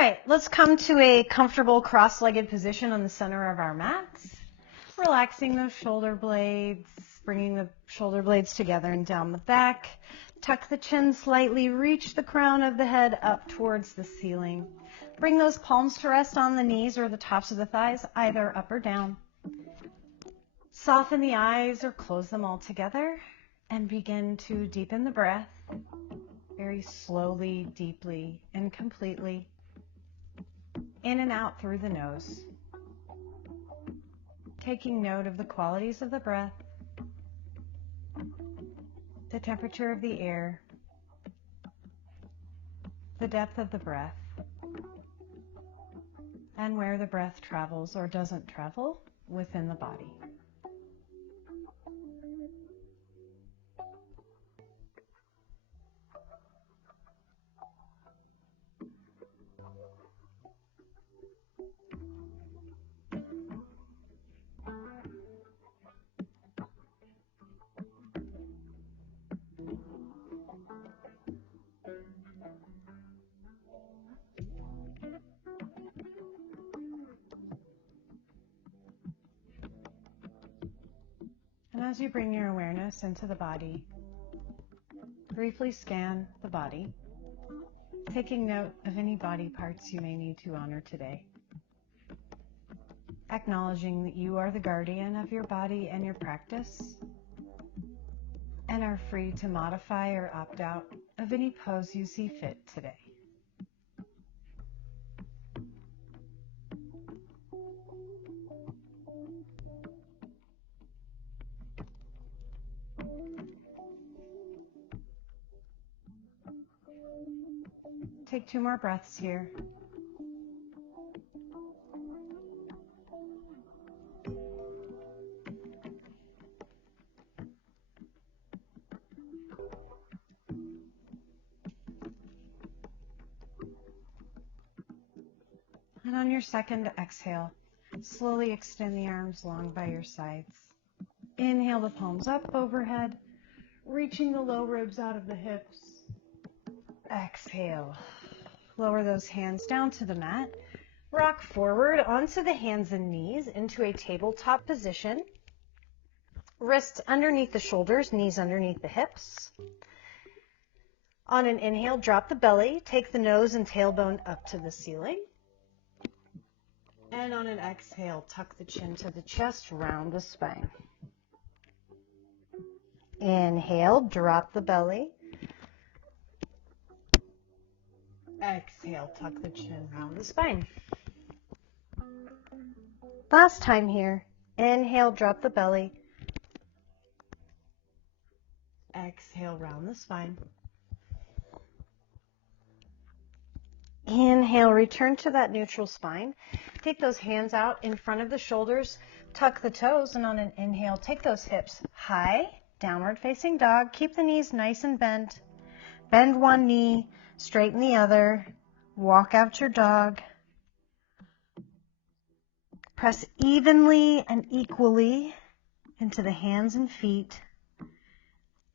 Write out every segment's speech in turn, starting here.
right, let's come to a comfortable cross-legged position on the center of our mats. Relaxing those shoulder blades, bringing the shoulder blades together and down the back. Tuck the chin slightly, reach the crown of the head up towards the ceiling. Bring those palms to rest on the knees or the tops of the thighs, either up or down. Soften the eyes or close them all together and begin to deepen the breath very slowly, deeply, and completely. In and out through the nose. Taking note of the qualities of the breath, the temperature of the air, the depth of the breath, and where the breath travels or doesn't travel within the body. And as you bring your awareness into the body, briefly scan the body, taking note of any body parts you may need to honor today. Acknowledging that you are the guardian of your body and your practice, and are free to modify or opt out of any pose you see fit today. Take 2 more breaths here. And on your second exhale, slowly extend the arms long by your sides. Inhale the palms up overhead, reaching the low ribs out of the hips. Exhale. Lower those hands down to the mat. Rock forward onto the hands and knees into a tabletop position. Wrists underneath the shoulders, knees underneath the hips. On an inhale, drop the belly, take the nose and tailbone up to the ceiling. And on an exhale, tuck the chin to the chest, round the spine. Inhale, drop the belly. Exhale, tuck the chin, round the spine. Last time here. Inhale, drop the belly. Exhale, round the spine. Inhale, return to that neutral spine. Take those hands out in front of the shoulders, tuck the toes, and on an inhale, take those hips high, downward facing dog. Keep the knees nice and bent. Bend one knee, straighten the other. Walk out your dog. Press evenly and equally into the hands and feet.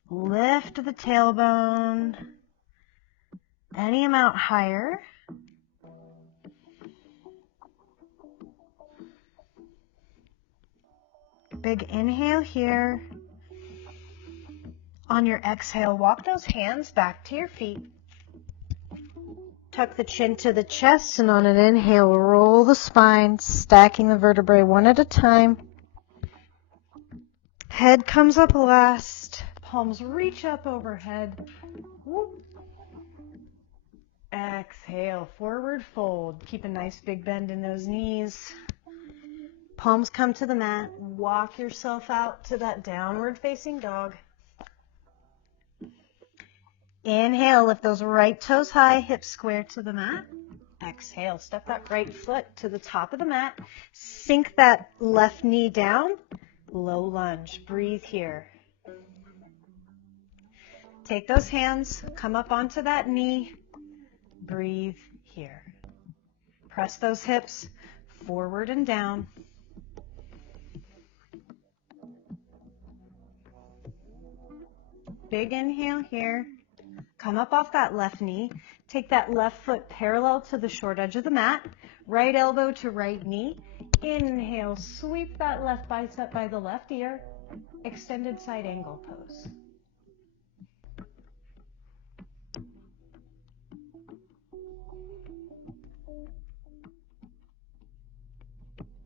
Lift the tailbone any amount higher. Big inhale here. On your exhale, walk those hands back to your feet. Tuck the chin to the chest, and on an inhale, roll the spine, stacking the vertebrae one at a time. Head comes up last. Palms reach up overhead. Whoop. Exhale, forward fold. Keep a nice big bend in those knees. Palms come to the mat. Walk yourself out to that downward facing dog. Inhale, lift those right toes high, hips square to the mat. Exhale, step that right foot to the top of the mat. Sink that left knee down. Low lunge. Breathe here. Take those hands, come up onto that knee. Breathe here. Press those hips forward and down. Big inhale here. Come up off that left knee. Take that left foot parallel to the short edge of the mat, right elbow to right knee. Inhale, sweep that left bicep by the left ear, extended side angle pose.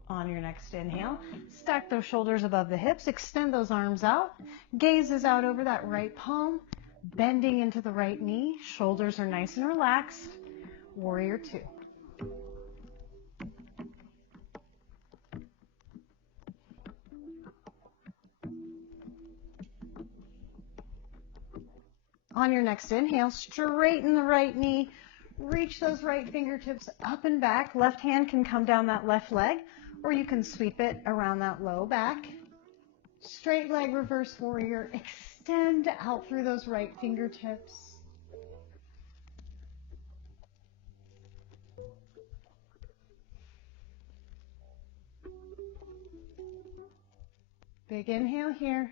On your next inhale, stack those shoulders above the hips, extend those arms out, gaze is out over that right palm, bending into the right knee, shoulders are nice and relaxed. Warrior two. On your next inhale, straighten the right knee, reach those right fingertips up and back. Left hand can come down that left leg, or you can sweep it around that low back. Straight leg reverse warrior. Extend out through those right fingertips. Big inhale here.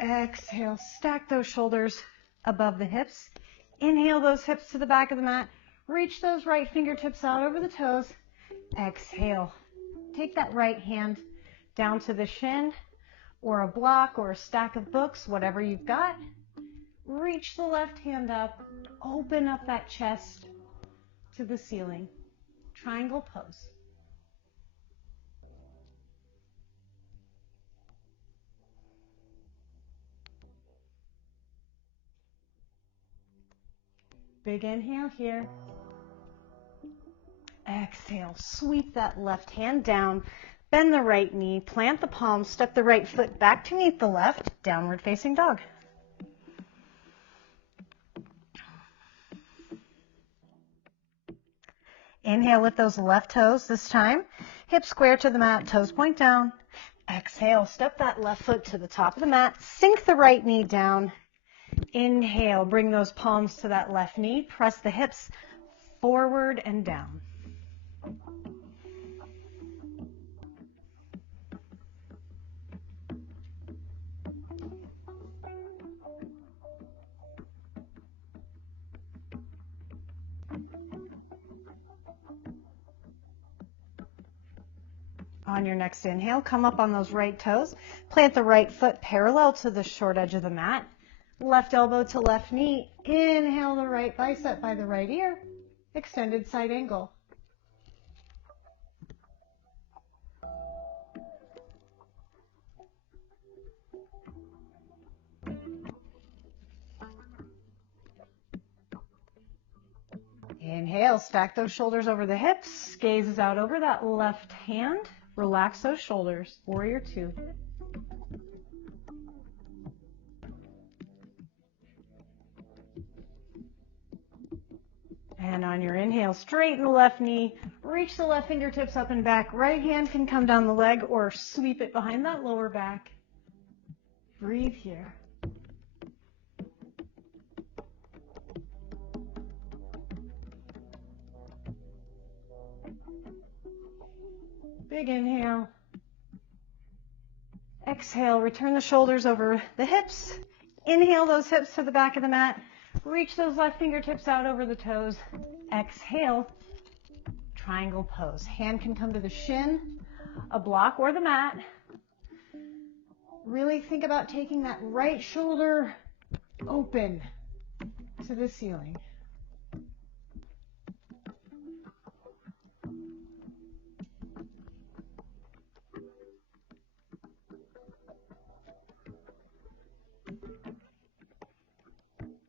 Exhale, stack those shoulders above the hips. Inhale those hips to the back of the mat. Reach those right fingertips out over the toes. Exhale. Take that right hand down to the shin or a block or a stack of books, whatever you've got. Reach the left hand up. Open up that chest to the ceiling. Triangle pose. Big inhale here. Exhale, sweep that left hand down, bend the right knee, plant the palm, step the right foot back to meet the left, downward facing dog. Inhale, lift those left toes this time, hips square to the mat, toes point down. Exhale, step that left foot to the top of the mat, sink the right knee down. Inhale, bring those palms to that left knee, press the hips forward and down. On your next inhale, come up on those right toes, plant the right foot parallel to the short edge of the mat, left elbow to left knee, inhale the right bicep by the right ear, extended side angle. Inhale, stack those shoulders over the hips, gaze is out over that left hand, relax those shoulders, warrior two. And on your inhale, straighten the left knee, reach the left fingertips up and back, right hand can come down the leg or sweep it behind that lower back. Breathe here. Big inhale. Exhale, return the shoulders over the hips. Inhale those hips to the back of the mat. Reach those left fingertips out over the toes. Exhale, triangle pose. Hand can come to the shin, a block, or the mat. Really think about taking that right shoulder open to the ceiling.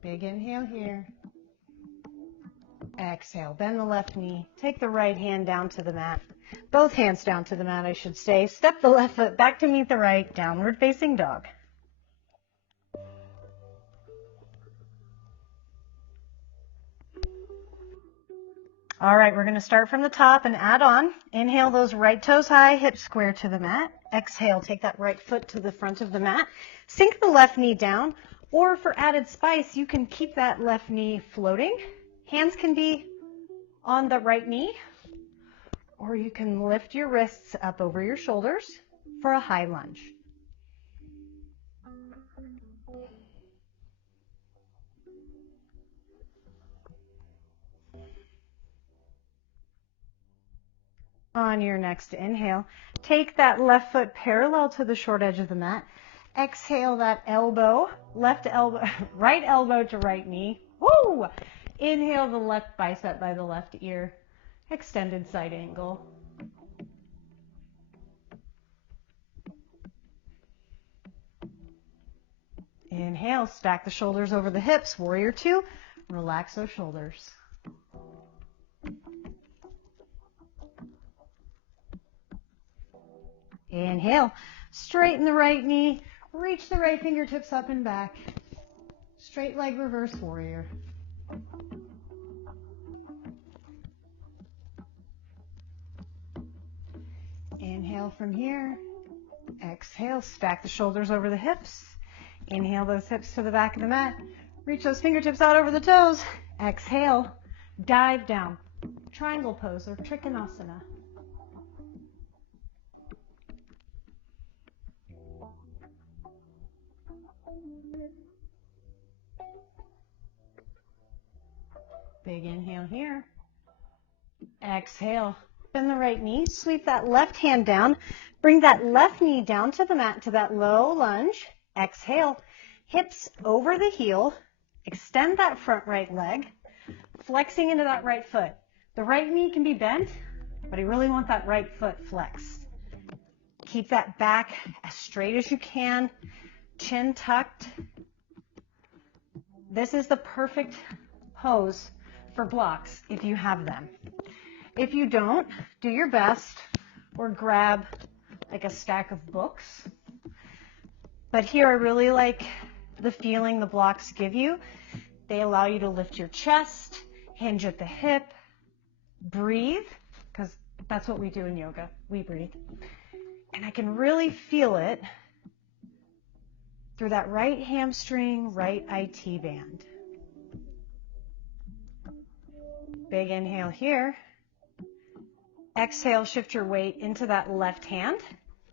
Big inhale here. Exhale, bend the left knee. Take the right hand down to the mat. Both hands down to the mat, I should say. Step the left foot back to meet the right, downward facing dog. All right, we're going to start from the top and add on. Inhale those right toes high, hips square to the mat. Exhale, take that right foot to the front of the mat. Sink the left knee down. Or for added spice, you can keep that left knee floating. Hands can be on the right knee, or you can lift your wrists up over your shoulders for a high lunge. On your next inhale, take that left foot parallel to the short edge of the mat. Exhale that elbow, left elbow, right elbow to right knee. Woo! Inhale the left bicep by the left ear. Extended side angle. Inhale, stack the shoulders over the hips. Warrior two, relax those shoulders. Inhale, straighten the right knee, reach the right fingertips up and back. Straight leg reverse warrior. Inhale from here. Exhale, stack the shoulders over the hips. Inhale those hips to the back of the mat. Reach those fingertips out over the toes. Exhale, dive down. Triangle pose or Trikonasana. Big inhale here. Exhale, bend the right knee, sweep that left hand down, bring that left knee down to the mat to that low lunge. Exhale, hips over the heel, extend that front right leg, flexing into that right foot. The right knee can be bent, but you really want that right foot flexed. Keep that back as straight as you can, chin tucked. This is the perfect pose for blocks if you have them. If you don't, do your best or grab like a stack of books. But here I really like the feeling the blocks give you. They allow you to lift your chest, hinge at the hip, breathe, because that's what we do in yoga. We breathe. And I can really feel it through that right hamstring, right IT band. Big inhale here. Exhale, shift your weight into that left hand.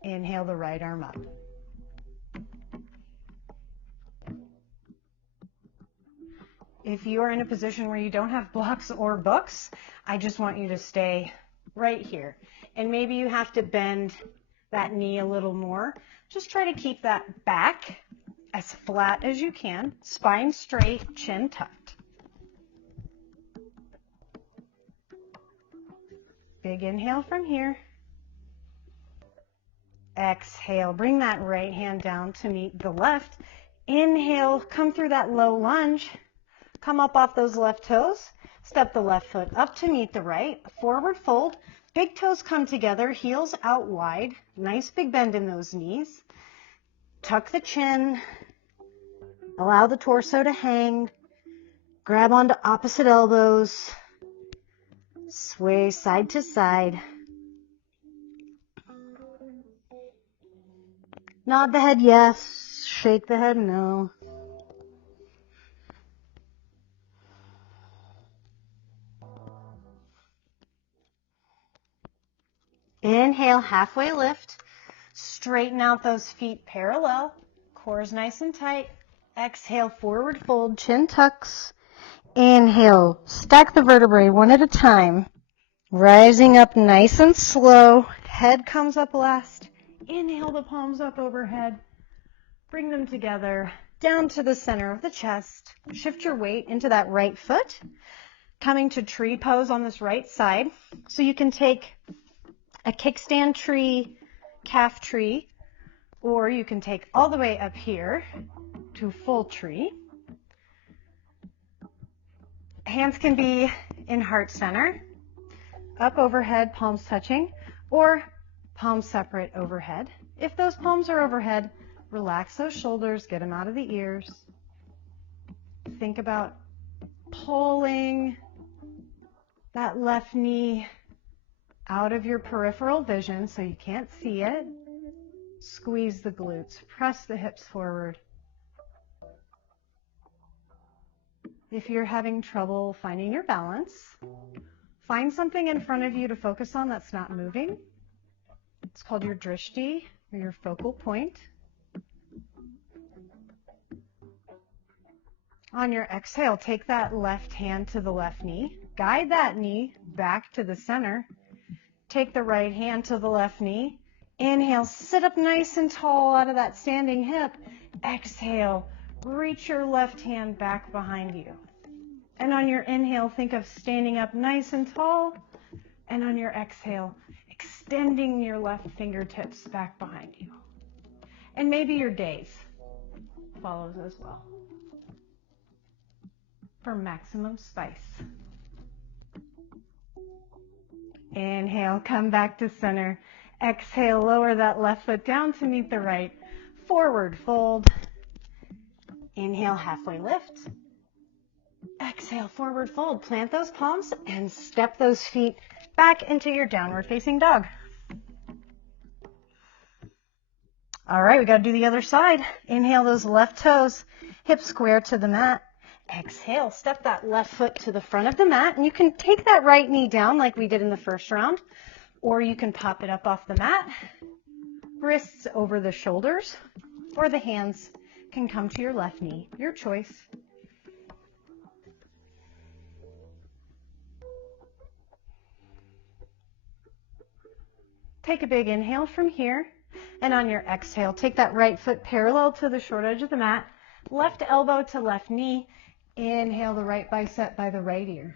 Inhale the right arm up. If you are in a position where you don't have blocks or books, I just want you to stay right here. And maybe you have to bend that knee a little more. Just try to keep that back as flat as you can, spine straight, chin tucked. Big inhale from here. Exhale, bring that right hand down to meet the left. Inhale, come through that low lunge. Come up off those left toes. Step the left foot up to meet the right. Forward fold. Big toes come together, heels out wide. Nice big bend in those knees. Tuck the chin. Allow the torso to hang. Grab onto opposite elbows. Sway side to side. Nod the head yes, shake the head no. Inhale, halfway lift. Straighten out those feet parallel. Core is nice and tight. Exhale, forward fold, chin tucks. Inhale, stack the vertebrae one at a time. Rising up nice and slow. Head comes up last. Inhale the palms up overhead. Bring them together down to the center of the chest. Shift your weight into that right foot. Coming to tree pose on this right side. So you can take a kickstand tree, calf tree, or you can take all the way up here to full tree. Hands can be in heart center, up overhead, palms touching, or palms separate overhead. If those palms are overhead, relax those shoulders, get them out of the ears. Think about pulling that left knee out of your peripheral vision so you can't see it. Squeeze the glutes, press the hips forward. If you're having trouble finding your balance, find something in front of you to focus on that's not moving. It's called your drishti, or your focal point. On your exhale, take that left hand to the left knee. Guide that knee back to the center. take the right hand to the left knee. Inhale, sit up nice and tall out of that standing hip. Exhale, reach your left hand back behind you. And on your inhale, think of standing up nice and tall. And on your exhale, extending your left fingertips back behind you. And maybe your gaze follows as well for maximum spice. Inhale, come back to center. Exhale, lower that left foot down to meet the right. Forward fold. Inhale, halfway lift. Exhale, forward fold. Plant those palms and step those feet back into your downward facing dog. All right, we got to do the other side. Inhale those left toes, hips square to the mat. Exhale, step that left foot to the front of the mat, and you can take that right knee down like we did in the first round, or you can pop it up off the mat, wrists over the shoulders, or the hands can come to your left knee, your choice. Take a big inhale from here, and on your exhale, take that right foot parallel to the short edge of the mat, left elbow to left knee. Inhale the right bicep by the right ear.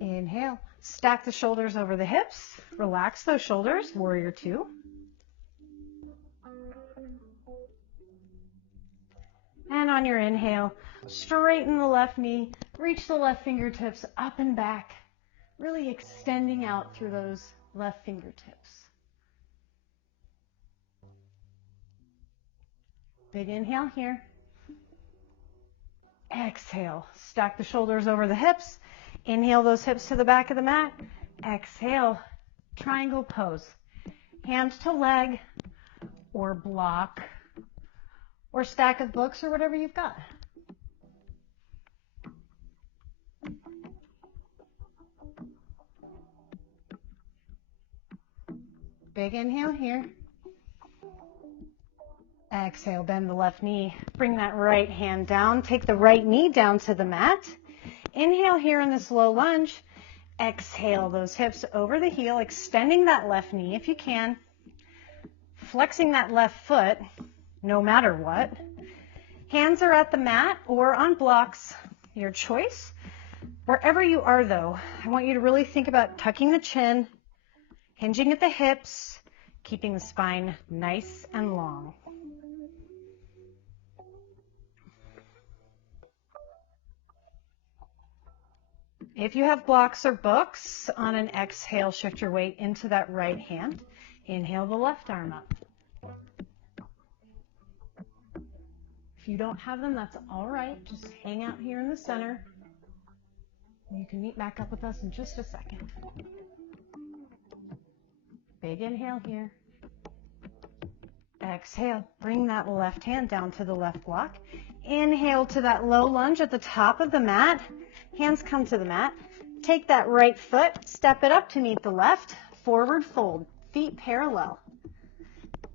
Inhale, stack the shoulders over the hips, relax those shoulders, warrior two. And on your inhale, straighten the left knee, reach the left fingertips up and back, really extending out through those left fingertips. Big inhale here. Exhale, stack the shoulders over the hips. Inhale those hips to the back of the mat. Exhale, triangle pose. Hand to leg or block or stack of books or whatever you've got. Big inhale here. Exhale, bend the left knee. Bring that right hand down. Take the right knee down to the mat. Inhale here in this low lunge. Exhale those hips over the heel, extending that left knee if you can. Flexing that left foot, no matter what. Hands are at the mat or on blocks, your choice. Wherever you are though, I want you to really think about tucking the chin, hinging at the hips, keeping the spine nice and long. If you have blocks or books, on an exhale, shift your weight into that right hand. Inhale the left arm up. If you don't have them, that's all right. Just hang out here in the center. You can meet back up with us in just a second. Big inhale here. Exhale, bring that left hand down to the left block. Inhale to that low lunge at the top of the mat. Hands come to the mat. Take that right foot, step it up to meet the left. Forward fold, feet parallel.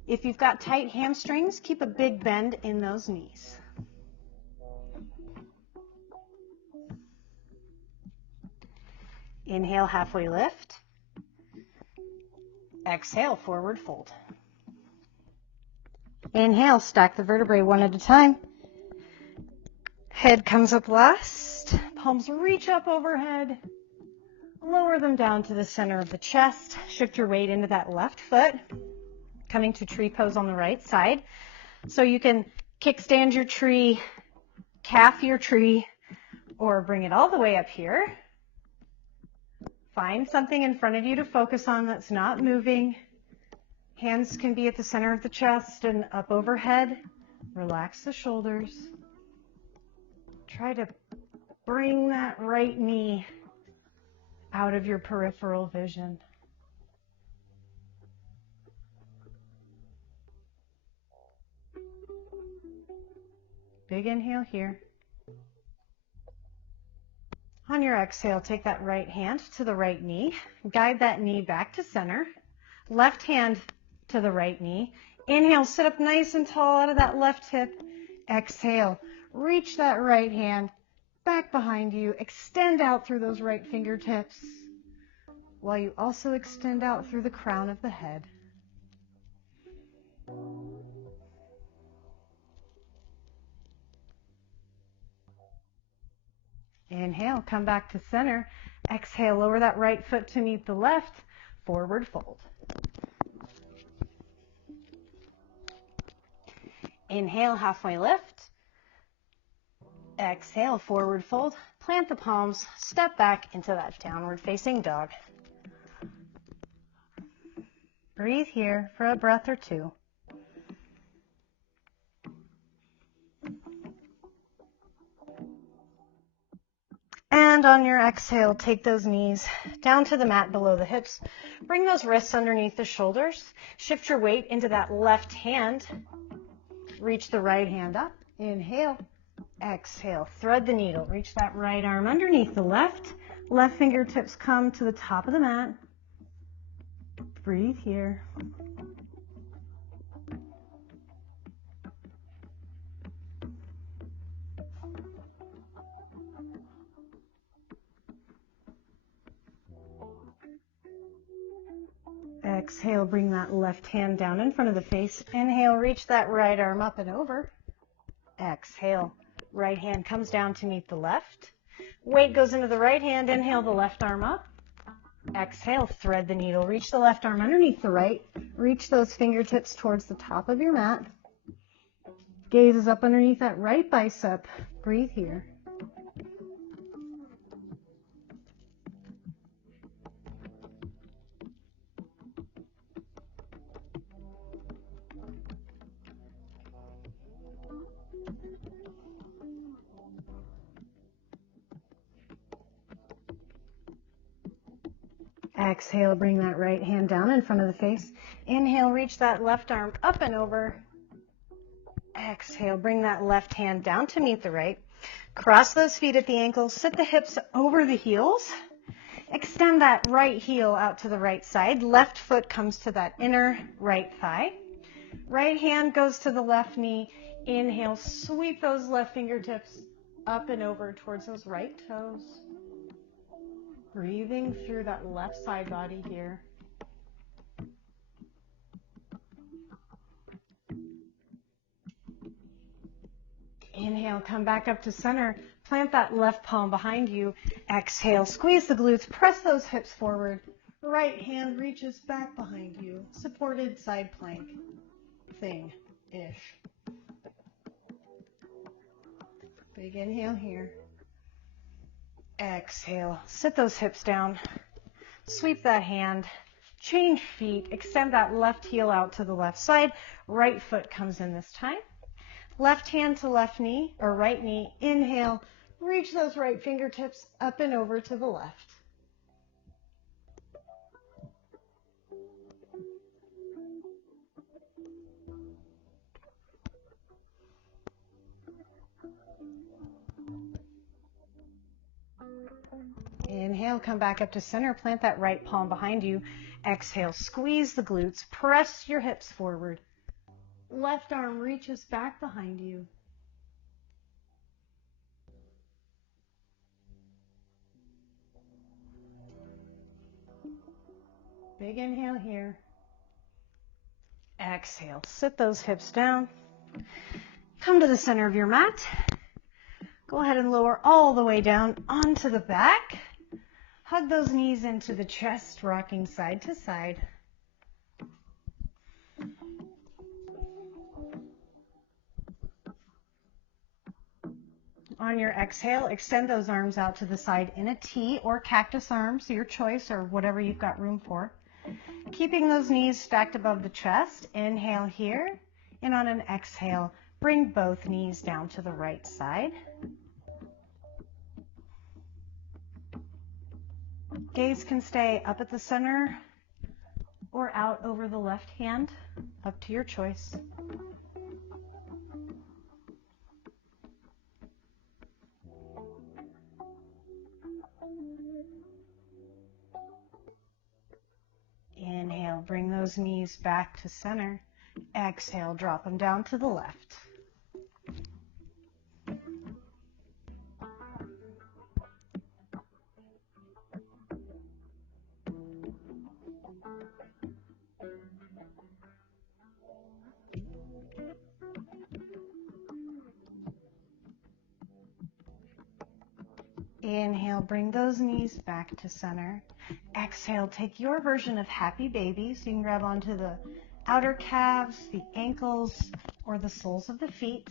If you've got tight hamstrings, keep a big bend in those knees. Inhale, halfway lift. Exhale, forward fold. Inhale, stack the vertebrae one at a time. Head comes up last. Palms reach up overhead. Lower them down to the center of the chest. Shift your weight into that left foot. Coming to tree pose on the right side. So you can kickstand your tree, calf your tree, or bring it all the way up here. Find something in front of you to focus on that's not moving. Hands can be at the center of the chest and up overhead. Relax the shoulders. Try to bring that right knee out of your peripheral vision. Big inhale here. On your exhale, take that right hand to the right knee. Guide that knee back to center. Left hand to the right knee. Inhale, sit up nice and tall out of that left hip. Exhale, reach that right hand back behind you. Extend out through those right fingertips while you also extend out through the crown of the head. Inhale, come back to center. Exhale, lower that right foot to meet the left. Forward fold. Inhale, halfway lift. Exhale, forward fold. Plant the palms, step back into that downward facing dog. Breathe here for a breath or two. And on your exhale, take those knees down to the mat below the hips. Bring those wrists underneath the shoulders. Shift your weight into that left hand. Reach the right hand up. Inhale. Exhale. Thread the needle. Reach that right arm underneath the left. Left fingertips come to the top of the mat. Breathe here. Exhale, bring that left hand down in front of the face. Inhale, reach that right arm up and over. Exhale, right hand comes down to meet the left. Weight goes into the right hand. Inhale, the left arm up. Exhale, thread the needle. Reach the left arm underneath the right. Reach those fingertips towards the top of your mat. Gaze is up underneath that right bicep. Breathe here. Exhale, bring that right hand down in front of the face. Inhale, reach that left arm up and over. Exhale, bring that left hand down to meet the right. Cross those feet at the ankles. Sit the hips over the heels. Extend that right heel out to the right side. Left foot comes to that inner right thigh. Right hand goes to the left knee. Inhale, sweep those left fingertips up and over towards those right toes. Breathing through that left side body here. Inhale, come back up to center. Plant that left palm behind you. Exhale, squeeze the glutes, press those hips forward. Right hand reaches back behind you. Supported side plank thing-ish. Big inhale here. Exhale, sit those hips down. Sweep that hand. Change feet. Extend that left heel out to the left side. Right foot comes in this time. Left hand to left knee or right knee. Inhale, reach those right fingertips up and over to the left. Inhale, come back up to center. Plant that right palm behind you. Exhale, squeeze the glutes. Press your hips forward. Left arm reaches back behind you. Big inhale here. Exhale, sit those hips down. Come to the center of your mat. Go ahead and lower all the way down onto the back. Hug those knees into the chest, rocking side to side. On your exhale, extend those arms out to the side in a T or cactus arms, your choice, or whatever you've got room for. Keeping those knees stacked above the chest. Inhale here, and on an exhale, bring both knees down to the right side. Gaze can stay up at the center or out over the left hand, up to your choice. Inhale, bring those knees back to center. Exhale, drop them down to the left. Inhale, bring those knees back to center. Exhale, take your version of happy baby. So you can grab onto the outer calves, the ankles, or the soles of the feet.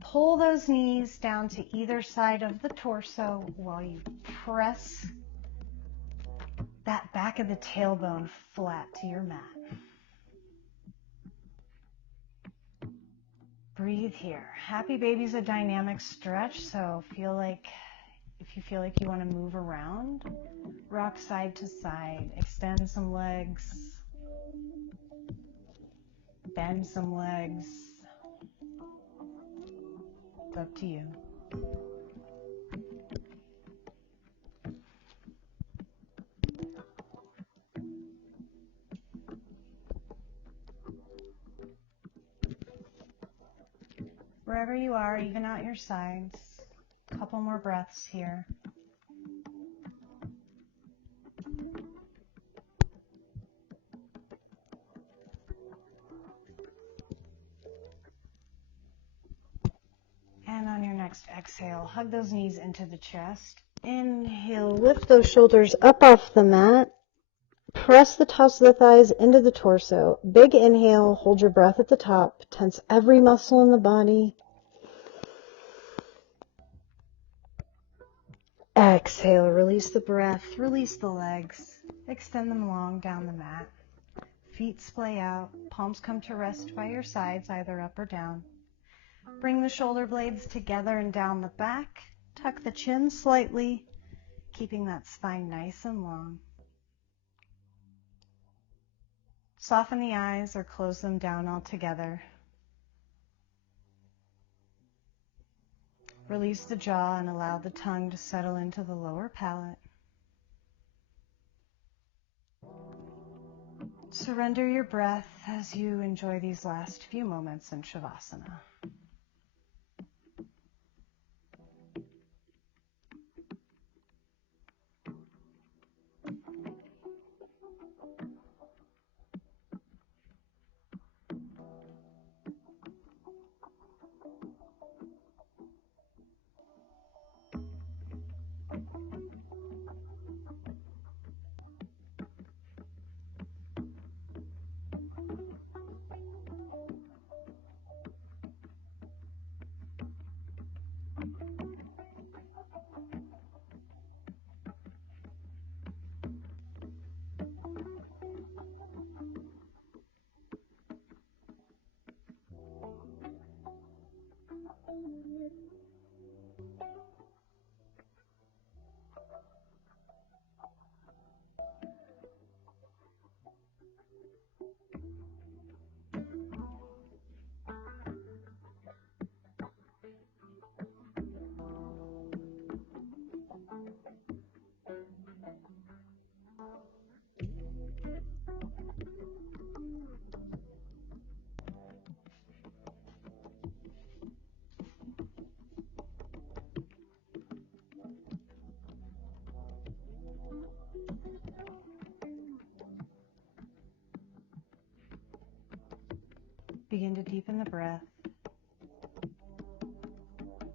Pull those knees down to either side of the torso while you press that back of the tailbone flat to your mat. Breathe here. Happy baby's a dynamic stretch, so if you feel like you want to move around, rock side to side, extend some legs, bend some legs. It's up to you. Wherever you are, even out your sides. A couple more breaths here. And on your next exhale, hug those knees into the chest. Inhale, lift those shoulders up off the mat. Press the tops of the thighs into the torso. Big inhale, hold your breath at the top. Tense every muscle in the body. Exhale, release the breath, release the legs. Extend them long down the mat. Feet splay out, palms come to rest by your sides, either up or down. Bring the shoulder blades together and down the back. Tuck the chin slightly, keeping that spine nice and long. Soften the eyes or close them down altogether. Release the jaw and allow the tongue to settle into the lower palate. Surrender your breath as you enjoy these last few moments in Shavasana. Begin to deepen the breath.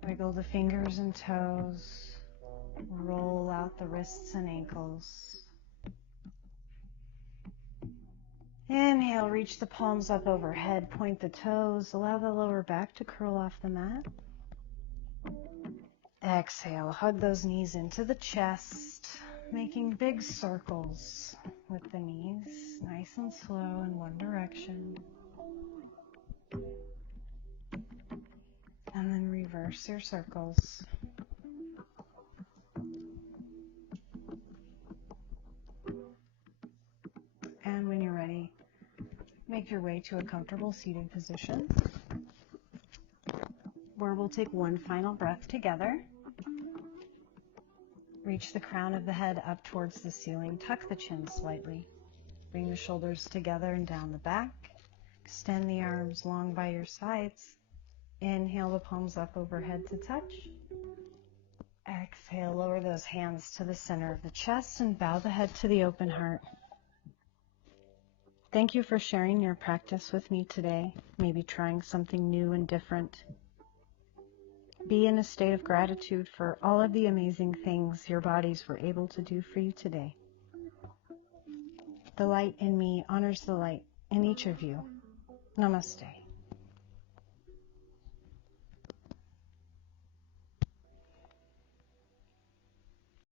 Wiggle the fingers and toes. Roll out the wrists and ankles. Inhale, reach the palms up overhead, point the toes, allow the lower back to curl off the mat. Exhale, hug those knees into the chest, making big circles with the knees, nice and slow in one direction. And then reverse your circles. And when you're ready, make your way to a comfortable seated position where we'll take one final breath together. Reach the crown of the head up towards the ceiling. Tuck the chin slightly. Bring the shoulders together and down the back. Extend the arms long by your sides. Inhale the palms up overhead to touch. Exhale, lower those hands to the center of the chest and bow the head to the open heart. Thank you for sharing your practice with me today, maybe trying something new and different. Be in a state of gratitude for all of the amazing things your bodies were able to do for you today. The light in me honors the light in each of you. Namaste.